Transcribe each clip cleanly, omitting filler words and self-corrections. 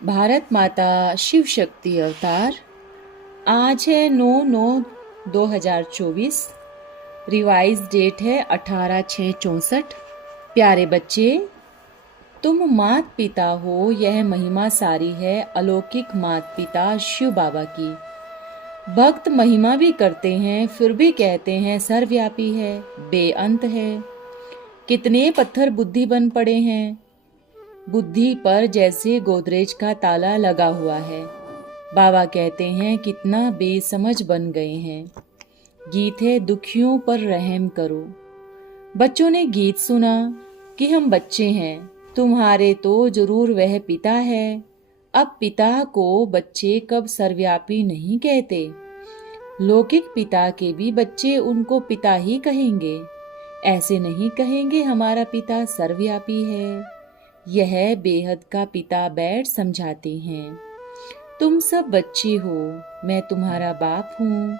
भारत माता शिव शक्ति अवतार। आज है 9/9/2024। रिवाइज डेट है 18/6/64। प्यारे बच्चे, तुम मात पिता हो, यह महिमा सारी है अलौकिक मात पिता शिव बाबा की। भक्त महिमा भी करते हैं, फिर भी कहते हैं सर्वव्यापी है, बेअंत है। कितने पत्थर बुद्धि बन पड़े हैं, बुद्धि पर जैसे गोदरेज का ताला लगा हुआ है। बाबा कहते हैं कितना बेसमझ बन गए हैं। गीत है दुखियों पर रहम करो। बच्चों ने गीत सुना कि हम बच्चे हैं, तुम्हारे तो जरूर वह पिता है। अब पिता को बच्चे कब सर्वव्यापी नहीं कहते। लौकिक पिता के भी बच्चे उनको पिता ही कहेंगे, ऐसे नहीं कहेंगे हमारा पिता सर्वव्यापी है। यह बेहद का पिता बैठ समझाते हैं। तुम सब बच्चे हो, मैं तुम्हारा बाप हूँ,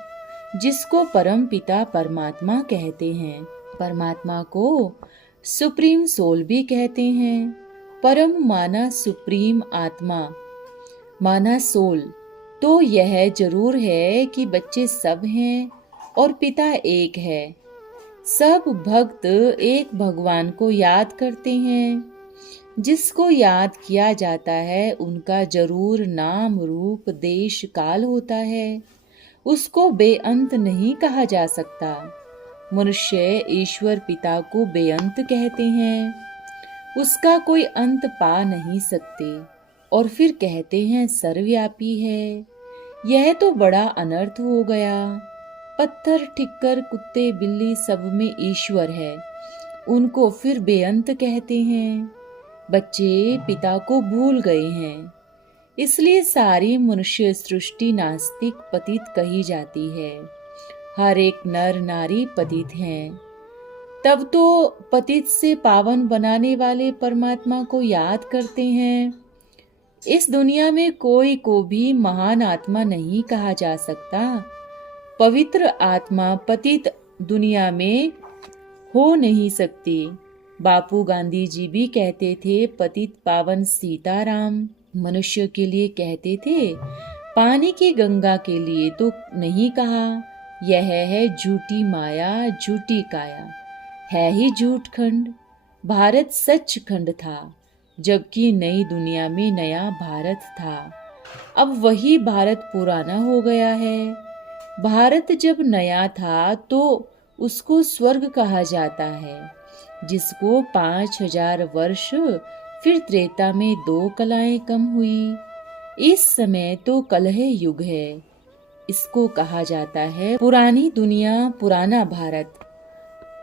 जिसको परम पिता परमात्मा कहते हैं। परमात्मा को सुप्रीम सोल भी कहते हैं। परम माना सुप्रीम आत्मा, माना सोल। तो यह जरूर है कि बच्चे सब हैं और पिता एक है। सब भक्त एक भगवान को याद करते हैं। जिसको याद किया जाता है उनका जरूर नाम रूप देश काल होता है। उसको बेअंत नहीं कहा जा सकता। मनुष्य ईश्वर पिता को बेअंत कहते हैं, उसका कोई अंत पा नहीं सकते और फिर कहते हैं सर्वव्यापी है। यह तो बड़ा अनर्थ हो गया। पत्थर ठिक्कर कुत्ते बिल्ली सब में ईश्वर है, उनको फिर बेअंत कहते हैं। बच्चे पिता को भूल गए हैं, इसलिए सारी मनुष्य सृष्टि नास्तिक पतित कही जाती है। हर एक नर नारी पतित हैं। तब तो पतित से पावन बनाने वाले परमात्मा को याद करते हैं। इस दुनिया में कोई को भी महान आत्मा नहीं कहा जा सकता। पवित्र आत्मा पतित दुनिया में हो नहीं सकती। बापू गांधी जी भी कहते थे पतित पावन सीताराम। मनुष्य के लिए कहते थे, पानी की गंगा के लिए तो नहीं कहा। यह है झूठी माया झूठी काया, है ही झूठ खंड। भारत सच खंड था, जबकि नई दुनिया में नया भारत था। अब वही भारत पुराना हो गया है। भारत जब नया था तो उसको स्वर्ग कहा जाता है, जिसको 5000 वर्ष फिर त्रेता में 2 कलाएं कम हुई। इस समय तो कलह युग है। इसको कहा जाता है पुरानी दुनिया पुराना भारत।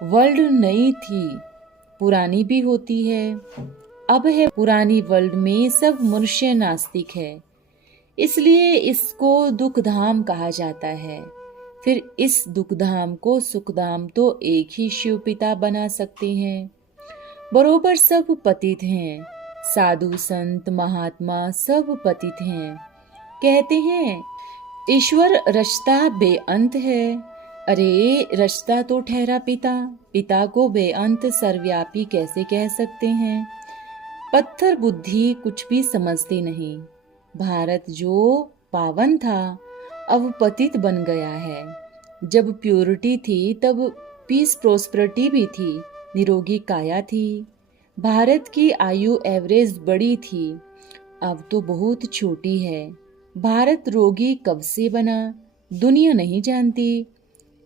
वर्ल्ड नई थी, पुरानी भी होती है। अब है पुरानी वर्ल्ड में सब मनुष्य नास्तिक है, इसलिए इसको दुखधाम कहा जाता है। फिर इस दुखधाम को सुखधाम तो एक ही शिव पिता बना सकते हैं। बरोबर सब पतित हैं, साधु संत महात्मा सब पतित हैं। कहते हैं ईश्वर रचता बेअंत है। अरे रचता तो ठहरा पिता, पिता को बेअंत सर्वव्यापी कैसे कह सकते हैं। पत्थर बुद्धि कुछ भी समझती नहीं। भारत जो पावन था अब पतित बन गया है। जब प्योरिटी थी तब पीस प्रोस्पेरिटी भी थी, निरोगी काया थी। भारत की आयु एवरेज बड़ी थी, अब तो बहुत छोटी है। भारत रोगी कब से बना दुनिया नहीं जानती।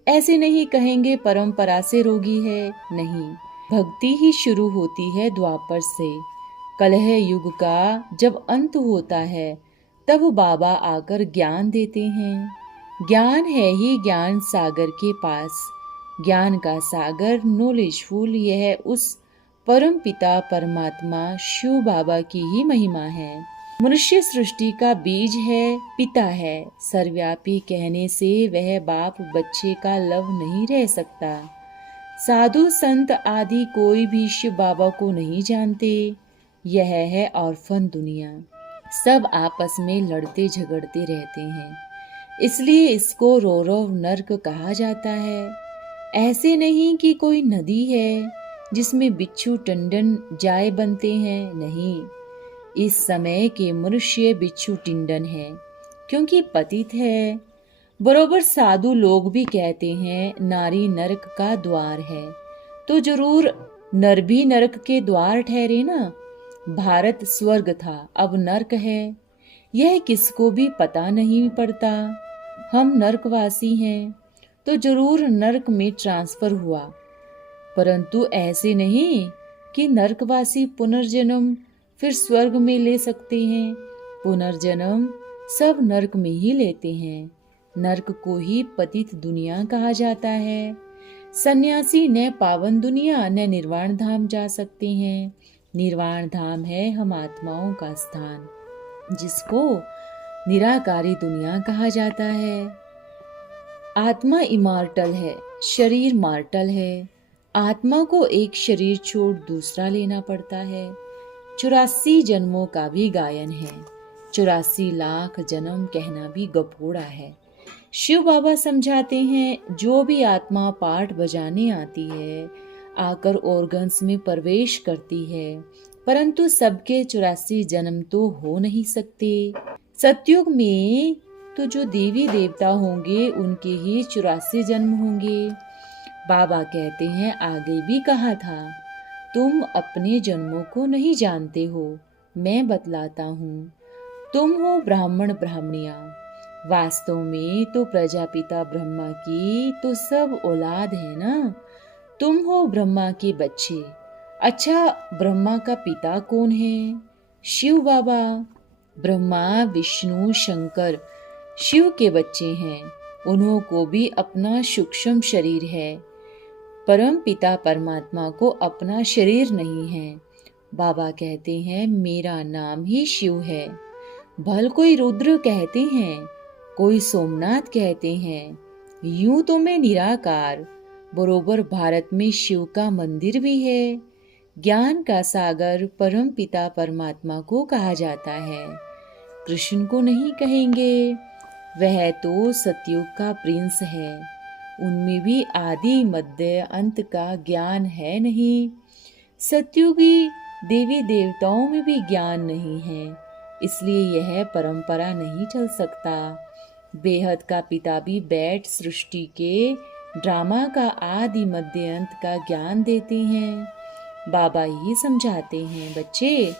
ऐसे नहीं कहेंगे परंपरा से रोगी है, नहीं, भक्ति ही शुरू होती है द्वापर से। कलह युग का जब अंत होता है तब बाबा आकर ज्ञान देते हैं। ज्ञान है ही ज्ञान सागर के पास। ज्ञान का सागर नॉलेजफुल, यह उस परम पिता परमात्मा शिव बाबा की ही महिमा है। मनुष्य सृष्टि का बीज है, पिता है। सर्वव्यापी कहने से वह बाप बच्चे का लव नहीं रह सकता। साधु संत आदि कोई भी शिव बाबा को नहीं जानते। यह है ऑर्फन दुनिया, सब आपस में लड़ते झगड़ते रहते हैं, इसलिए इसको रौरव नर्क कहा जाता है। ऐसे नहीं कि कोई नदी है जिसमें बिच्छू टंडन जाए बनते हैं, नहीं। इस समय के मनुष्य बिच्छू टिंडन है, क्योंकि पतित है। बरोबर साधु लोग भी कहते हैं नारी नरक का द्वार है, तो जरूर नर भी नरक के द्वार ठहरे ना। भारत स्वर्ग था, अब नरक है, यह किसको भी पता नहीं पड़ता। हम नरकवासी हैं, तो जरूर नरक में ट्रांसफर हुआ, परंतु ऐसे नहीं कि नरकवासी पुनर्जन्म फिर स्वर्ग में ले सकते हैं। पुनर्जन्म सब नरक में ही लेते हैं। नरक को ही पतित दुनिया कहा जाता है। सन्यासी न पावन दुनिया न निर्वाण धाम जा सकते हैं। निर्वाण धाम है हम आत्माओं का स्थान, जिसको निराकारी दुनिया कहा जाता है। आत्मा इमॉर्टल है, शरीर मॉर्टल है। आत्मा को एक शरीर छोड़ दूसरा लेना पड़ता है। 84 जन्मों का भी गायन है। 84 लाख जन्म कहना भी गपोड़ा है। शिव बाबा समझाते हैं जो भी आत्मा पाठ बजाने आती है, आकर ऑर्गन्स में प्रवेश करती है, परंतु सबके 84 जन्म तो हो नहीं सकते। सतयुग में तो जो देवी देवता होंगे उनके ही 84 जन्म होंगे। बाबा कहते हैं आगे भी कहा था, तुम अपने जन्मों को नहीं जानते हो, मैं बतलाता हूँ। तुम हो ब्राह्मण ब्राह्मणियाँ, वास्तव में तो प्रजापिता ब्रह्मा की तो सब औलाद है ना। तुम हो ब्रह्मा के बच्चे। अच्छा, ब्रह्मा का पिता कौन है? शिव बाबा। ब्रह्मा विष्णु शंकर शिव के बच्चे हैं। उन्हों को भी अपना सूक्ष्म शरीर है। परम पिता परमात्मा को अपना शरीर नहीं है। बाबा कहते हैं मेरा नाम ही शिव है। भल कोई रुद्र कहते हैं, कोई सोमनाथ कहते हैं, यूं तो मैं निराकार। बरोबर भारत में शिव का मंदिर भी है। ज्ञान का सागर परम पिता परमात्मा को कहा जाता है, कृष्ण को नहीं कहेंगे। वह तो सतयुग का प्रिंस है। उनमें भी आदि मध्य अंत का ज्ञान है नहीं। सतयुगी देवी देवताओं में भी ज्ञान नहीं है, इसलिए यह परंपरा नहीं चल सकता। बेहद का पिता भी बैठ सृष्टि के ड्रामा का आदि मध्य अंत का ज्ञान देते हैं। बाबा ही समझाते हैं बच्चे,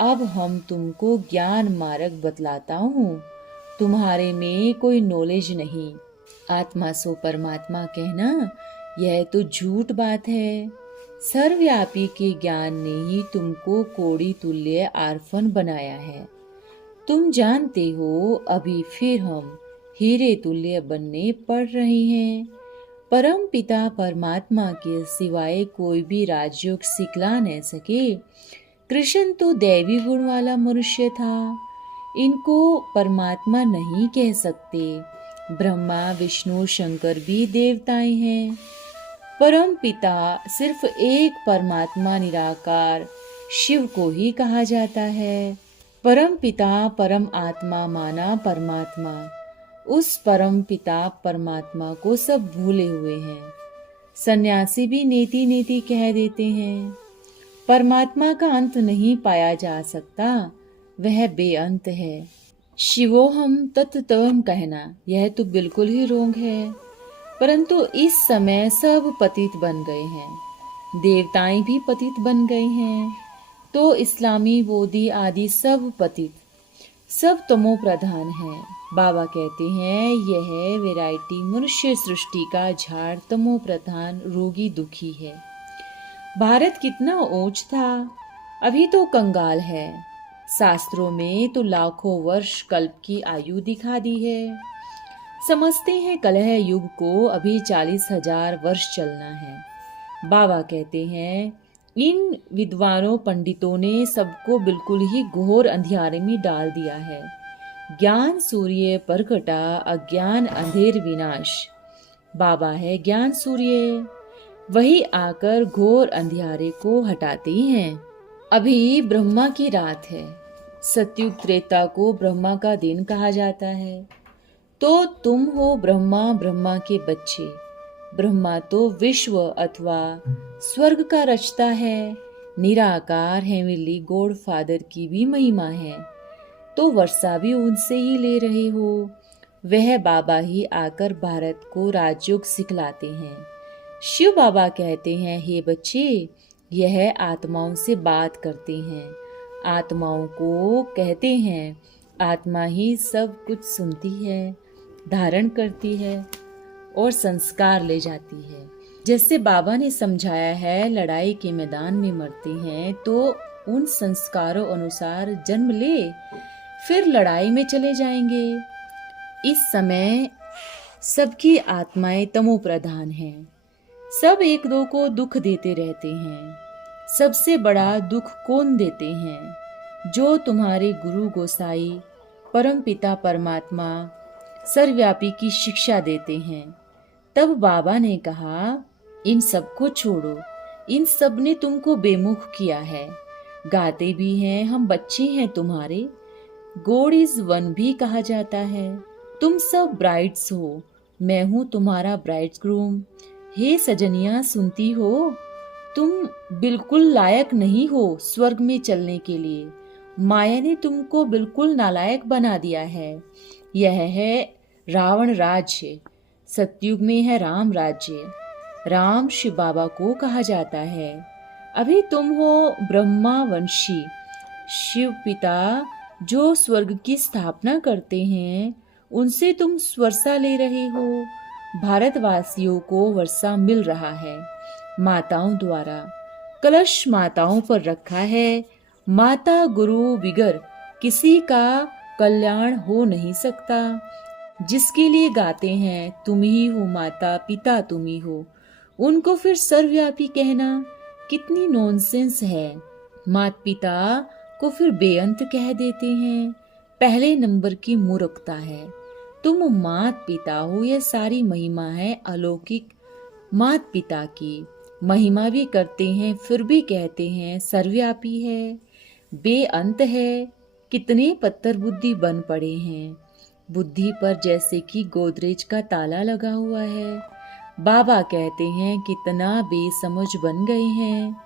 अब हम तुमको ज्ञान मार्ग बतलाता हूँ। तुम्हारे में कोई नॉलेज नहीं। आत्मा सो परमात्मा कहना यह तो झूठ बात है। सर्वव्यापी के ज्ञान ने ही तुमको कोड़ी तुल्य आर्फन बनाया है। तुम जानते हो अभी फिर हम हीरे तुल्य बनने पड़ रहे हैं। परम पिता परमात्मा के सिवाय कोई भी राजयोग सिखला न सके। कृष्ण तो दैवी गुण वाला मनुष्य था, इनको परमात्मा नहीं कह सकते। ब्रह्मा विष्णु शंकर भी देवताएं हैं। परम पिता सिर्फ एक परमात्मा निराकार शिव को ही कहा जाता है। परम पिता परम आत्मा माना परमात्मा, उस परम पिता परमात्मा को सब भूले हुए हैं। सन्यासी भी नेति नेति कह देते हैं। परमात्मा का अंत नहीं पाया जा सकता, वह बेअंत है। शिवोहम तत्तवम कहना यह तो बिल्कुल ही रोंग है। परंतु इस समय सब पतित बन गए हैं, देवताएं भी पतित बन गए हैं, तो इस्लामी बोधी आदि सब पतित, सब तमो प्रधान है। बाबा कहते हैं यह वैरायटी मनुष्य सृष्टि का झाड़ तमो प्रधान रोगी दुखी है। भारत कितना ऊंच था, अभी तो कंगाल है। शास्त्रों में तो लाखों वर्ष कल्प की आयु दिखा दी है। समझते हैं कलह युग को अभी 40,000 वर्ष चलना है। बाबा कहते हैं इन विद्वानों पंडितों ने सबको बिल्कुल ही घोर अंधियारे में डाल दिया है। ज्ञान सूर्य प्रकटा, अज्ञान अंधेर विनाश। बाबा है ज्ञान सूर्य, वही आकर घोर अंधियारे को हटाते हैं। अभी ब्रह्मा की रात है। सतयुग त्रेता को ब्रह्मा का दिन कहा जाता है। तो तुम हो ब्रह्मा, ब्रह्मा के बच्चे। ब्रह्मा तो विश्व अथवा स्वर्ग का रचता है। निराकार हेवनली गॉड फादर की भी महिमा है, तो वर्षा भी उनसे ही ले रहे हो। वह बाबा ही आकर भारत को राजयोग सिखलाते हैं। शिव बाबा कहते हैं, हे बच्चे, यह आत्माओं से बात करते हैं, आत्माओं को कहते हैं। आत्मा ही सब कुछ सुनती है, धारण करती है और संस्कार ले जाती है। जैसे बाबा ने समझाया है, लड़ाई के मैदान में मरते हैं तो उन संस्कारों अनुसार जन्म ले, फिर लड़ाई में चले जाएंगे। इस समय सबकी आत्माएं तमो प्रधान हैं, सब एक दो को दुख देते रहते हैं। सबसे बड़ा दुख कौन देते हैं? जो तुम्हारे गुरु गोसाई परम पिता परमात्मा सर्वव्यापी की शिक्षा देते हैं। तब बाबा ने कहा, इन सब को छोड़ो, इन सब ने तुमको बेमुख किया है। गाते भी हैं, हम बच्चे हैं तुम्हारे। गॉड इज वन भी कहा जाता है। तुम सब ब्राइड्स हो, मैं हूँ तुम्हारा ब्राइड्सग्रूम। हे सजनिया, सुनती हो? तुम बिल्कुल लायक नहीं हो स्वर्ग में चलने के लिए। माया ने तुमको बिल्कुल नालायक बना दिया है। यह है रावण राज्य, सतयुग में है राम राज्य। राम शिव बाबा को कहा जाता है। अभी तुम हो ब्रह्मा वंशी शिव पिता, जो स्वर्ग की स्थापना करते हैं, उनसे तुम वर्षा ले रहे हो। भारतवासियों को वर्षा मिल रहा है माताओं द्वारा। कलश माताओं पर रखा है। माता गुरु बिगर किसी का कल्याण हो नहीं सकता। जिसके लिए गाते हैं, तुम ही हो माता पिता, तुम ही हो, उनको फिर सर्वव्यापी कहना कितनी नॉनसेंस है। माता पिता को फिर बेअंत कह देते हैं, पहले नंबर की मूर्खता है। तुम माता पिता हो, यह सारी महिमा है अलौकिक माता पिता की। महिमा भी करते हैं, फिर भी कहते हैं सर्वव्यापी है, बेअंत है। कितने पत्थर बुद्धि बन पड़े हैं, बुद्धि पर जैसे कि गोदरेज का ताला लगा हुआ है। बाबा कहते हैं कितना बेसमझ बन गए हैं।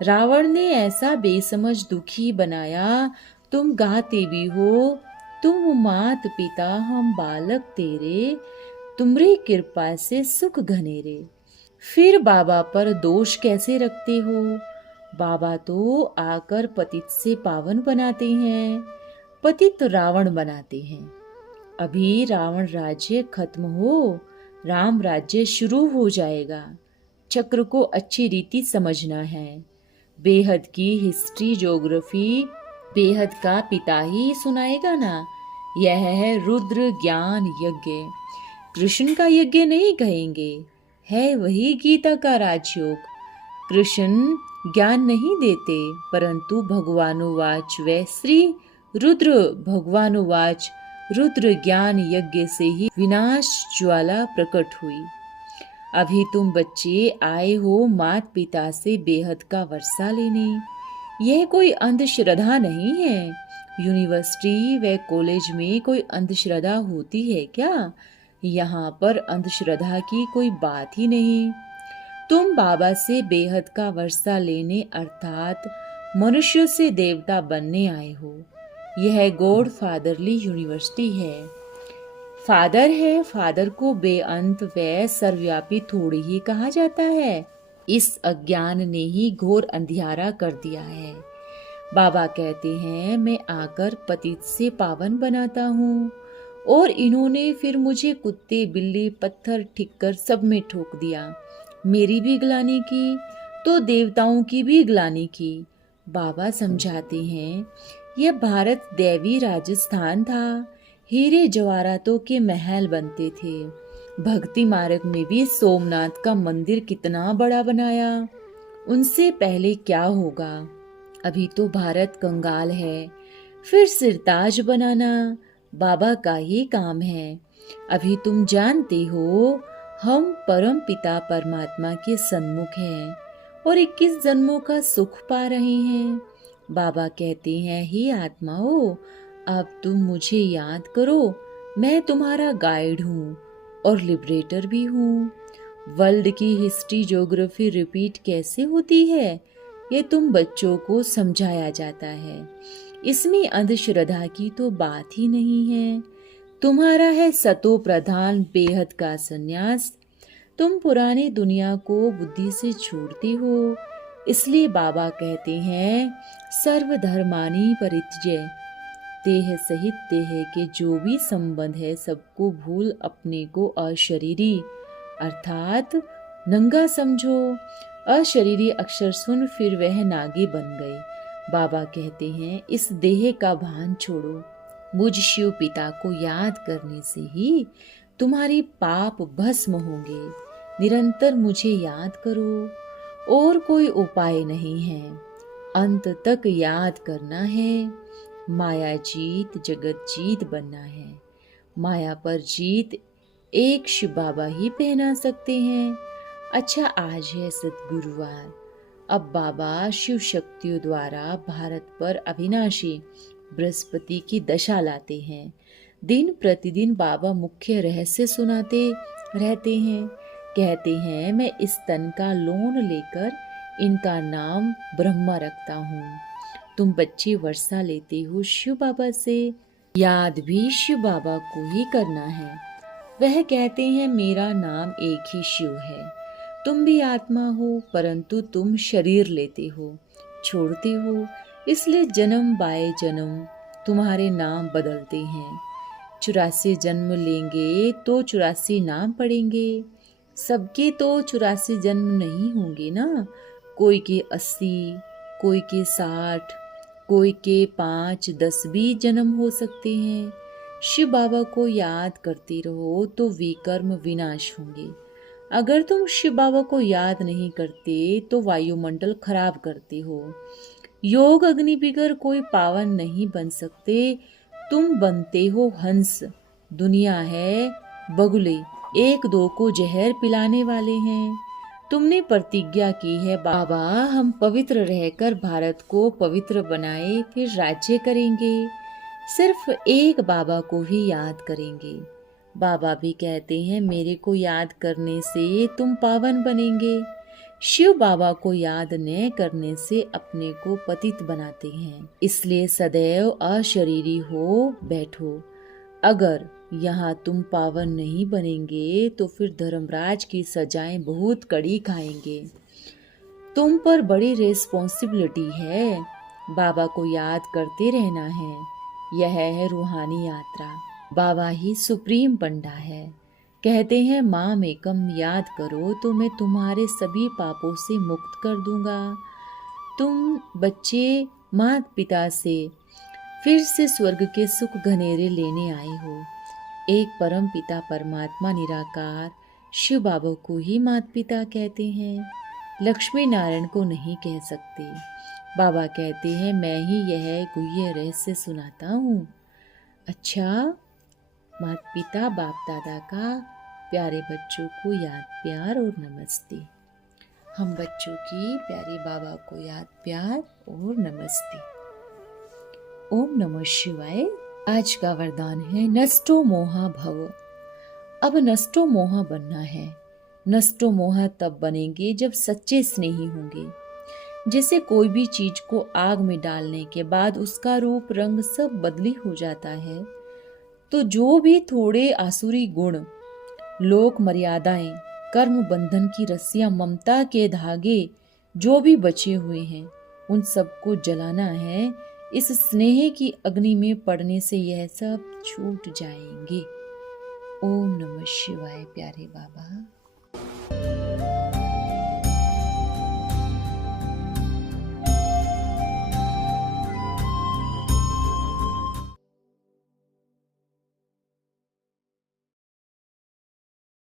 रावण ने ऐसा बेसमझ दुखी बनाया। तुम गाते भी हो, तुम मात पिता हम बालक तेरे, तुम्हारी कृपा से सुख घनेरे। फिर बाबा पर दोष कैसे रखते हो? बाबा तो आकर पतित से पावन बनाते हैं, पतित रावण बनाते हैं। अभी रावण राज्य खत्म हो, राम राज्य शुरू हो जाएगा। चक्र को अच्छी रीति समझना है। बेहद की हिस्ट्री ज्योग्राफी बेहद का पिता ही सुनाएगा ना। यह है रुद्र ज्ञान यज्ञ। कृष्ण का यज्ञ नहीं कहेंगे, है वही गीता का राजयोग। कृष्ण ज्ञान नहीं देते, परंतु भगवानुवाच वै श्री रुद्र भगवानुवाच रुद्र ज्ञान यज्ञ से ही विनाश ज्वाला प्रकट हुई। अभी तुम बच्चे आए हो माता पिता से बेहद का वर्षा लेने। यह कोई अंधश्रद्धा नहीं है। यूनिवर्सिटी व कॉलेज में कोई अंधश्रद्धा होती है क्या? यहाँ पर अंधश्रद्धा की कोई बात ही नहीं। तुम बाबा से बेहद का वर्षा लेने अर्थात मनुष्य से देवता बनने आए हो। यह गॉड फादरली यूनिवर्सिटी है। फादर है, फादर को बेअंत व सर्वव्यापी थोड़ी ही कहा जाता है। इस अज्ञान ने ही घोर अंधियारा कर दिया है। बाबा कहते हैं मैं आकर पतित से पावन बनाता हूँ, और इन्होंने फिर मुझे कुत्ते बिल्ली पत्थर ठिक्कर सब में ठोक दिया। मेरी भी ग्लानि की तो देवताओं की भी ग्लानि की। बाबा समझाते हैं यह भारत दैवी राजस्थान था। हीरे जवाहरातों के महल बनते थे। भक्ति मार्ग में भी सोमनाथ का मंदिर कितना बड़ा बनाया। उनसे पहले क्या होगा? अभी तो भारत कंगाल है। फिर सिरताज बनाना बाबा का ही काम है। अभी तुम जानते हो हम परम पिता परमात्मा के सन्मुख हैं और 21 जन्मों का सुख पा रहे हैं। बाबा कहते हैं हे आत्माओं, अब तुम मुझे याद करो, मैं तुम्हारा गाइड हूँ और लिबरेटर भी हूँ। वर्ल्ड की हिस्ट्री ज्योग्राफी रिपीट कैसे होती है, ये तुम बच्चों को समझाया जाता है। इसमें अंधश्रद्धा की तो बात ही नहीं है। तुम्हारा है सतो प्रधान बेहद का संन्यास। तुम पुरानी दुनिया को बुद्धि से छोड़ते हो। इसलिए बाबा कहते हैं सर्वधर्मानि परित्यज्य, देह सहित देह के जो भी संबंध है सबको भूल अपने को अशरीरी अर्थात नंगा समझो। अशरीरी अक्षर सुन फिर वह नागे बन गए। बाबा कहते हैं इस देह का भान छोड़ो। मुझ शिव पिता को याद करने से ही तुम्हारी पाप भस्म होंगे। निरंतर मुझे याद करो, और कोई उपाय नहीं है। अंत तक याद करना है। माया जीत जगत जीत बनना है। माया पर जीत एक शिव बाबा ही पहना सकते हैं। अच्छा, आज है सद्गुरुवार। अब बाबा शिव शक्तियों द्वारा भारत पर अविनाशी बृहस्पति की दशा लाते हैं। दिन प्रतिदिन बाबा मुख्य रहस्य सुनाते रहते हैं। कहते हैं मैं इस तन का लोन लेकर इनका नाम ब्रह्मा रखता हूँ। तुम बच्चे वर्षा लेते हो शिव बाबा से, याद भी शिव बाबा को ही करना है। वह कहते हैं मेरा नाम एक ही शिव है। तुम भी आत्मा हो, परंतु तुम शरीर लेते हो, छोड़ते हो, इसलिए जन्म बाय जन्म तुम्हारे नाम बदलते हैं। 84 जन्म लेंगे तो 84 नाम पड़ेंगे। सबके तो 84 जन्म नहीं होंगे ना। कोई के 80, कोई के 60, कोई के 5, 10 भी जन्म हो सकते हैं। शिव बाबा को याद करते रहो तो विकर्म विनाश होंगे। अगर तुम शिव बाबा को याद नहीं करते तो वायुमंडल खराब करते हो। योग अग्नि बिगर कोई पावन नहीं बन सकते। तुम बनते हो हंस। दुनिया है बगुले, एक दो को जहर पिलाने वाले हैं। तुमने प्रतिज्ञा की है बाबा हम पवित्र रहकर भारत को पवित्र बनाए, फिर राज्य करेंगे। सिर्फ एक बाबा को ही याद करेंगे। बाबा भी कहते हैं मेरे को याद करने से तुम पावन बनेंगे। शिव बाबा को याद न करने से अपने को पतित बनाते हैं। इसलिए सदैव अशरीरी हो बैठो। अगर यहाँ तुम पावन नहीं बनेंगे तो फिर धर्मराज की सजाएं बहुत कड़ी खाएंगे। तुम पर बड़ी रिस्पॉन्सिबिलिटी है। बाबा को याद करते रहना है। यह है रूहानी यात्रा। बाबा ही सुप्रीम पंडा है। कहते हैं माम एकम याद करो तो मैं तुम्हारे सभी पापों से मुक्त कर दूंगा। तुम बच्चे माता पिता से फिर से स्वर्ग के सुख घनेरे लेने आए हो। एक परम पिता परमात्मा निराकार शिव बाबा को ही माता पिता कहते हैं। लक्ष्मी नारायण को नहीं कह सकते। बाबा कहते हैं मैं ही यह गुह्य रहस्य सुनाता हूँ। अच्छा, माता पिता बाप दादा का प्यारे बच्चों को याद प्यार और नमस्ते। हम बच्चों की प्यारे बाबा को याद प्यार और नमस्ते। ओम नमः शिवाय। आज का वरदान है नष्टो मोहा भव। अब नष्टो मोहा बनना है। नष्टो मोहा तब बनेंगे जब सच्चे स्नेही होंगे। जैसे कोई भी चीज को आग में डालने के बाद उसका रूप रंग सब बदली हो जाता है, तो जो भी थोड़े आसुरी गुण, लोक मर्यादाएं, कर्म बंधन की रस्सियां, ममता के धागे जो भी बचे हुए हैं, उन सबको जलाना है। इस स्नेह की अग्नि में पड़ने से यह सब छूट जाएंगे। ओम नमः शिवाय प्यारे बाबा।